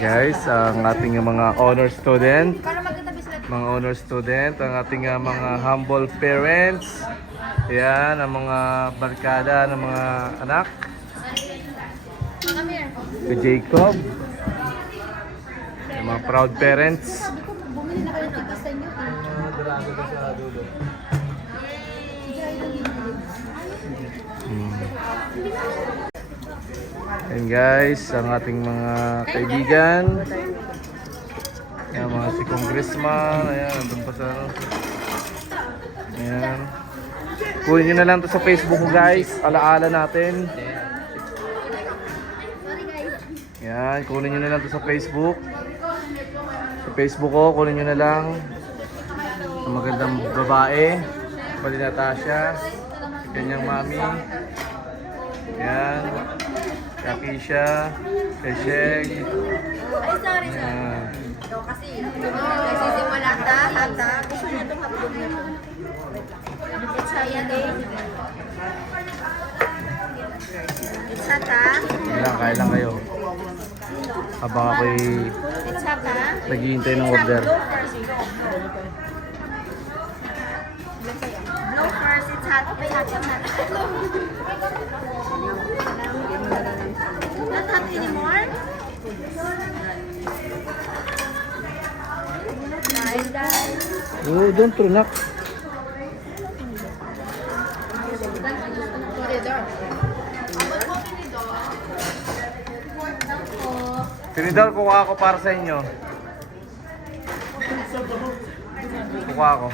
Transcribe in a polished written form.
Guys, ang ating mga honor student, ang ating mga humble parents, yan, ang mga barkada ng mga anak, si Jacob, yung mga proud parents. Bumili na kayo ng tigas sa inyo. And guys, ang ating mga kaibigan, yan, mga si Congressman, ayan, nandun pa sa ano. Ayan. Kunin nyo na lang to sa Facebook ko guys, alaala natin. Yan, kunin nyo na lang to sa Facebook. Sa Facebook ko, kunin nyo na lang. Ang magandang babae, pati Natasha, kanyang mami. Yan. Kakisha, Kesheg. Ay, sorry. Yan. Kasi, nagsisimula hata. Gusto niya itong hapon na ito. It's Hayate. It's hata. Kain lang kayo. Habang ako'y It's hata. naghihintay ng order. Blow first, it's hot. May hot yung hot. Not hot anymore? Oh, don't tunak. Tinidor, kukuha ako para sa inyo. Kukuha ako.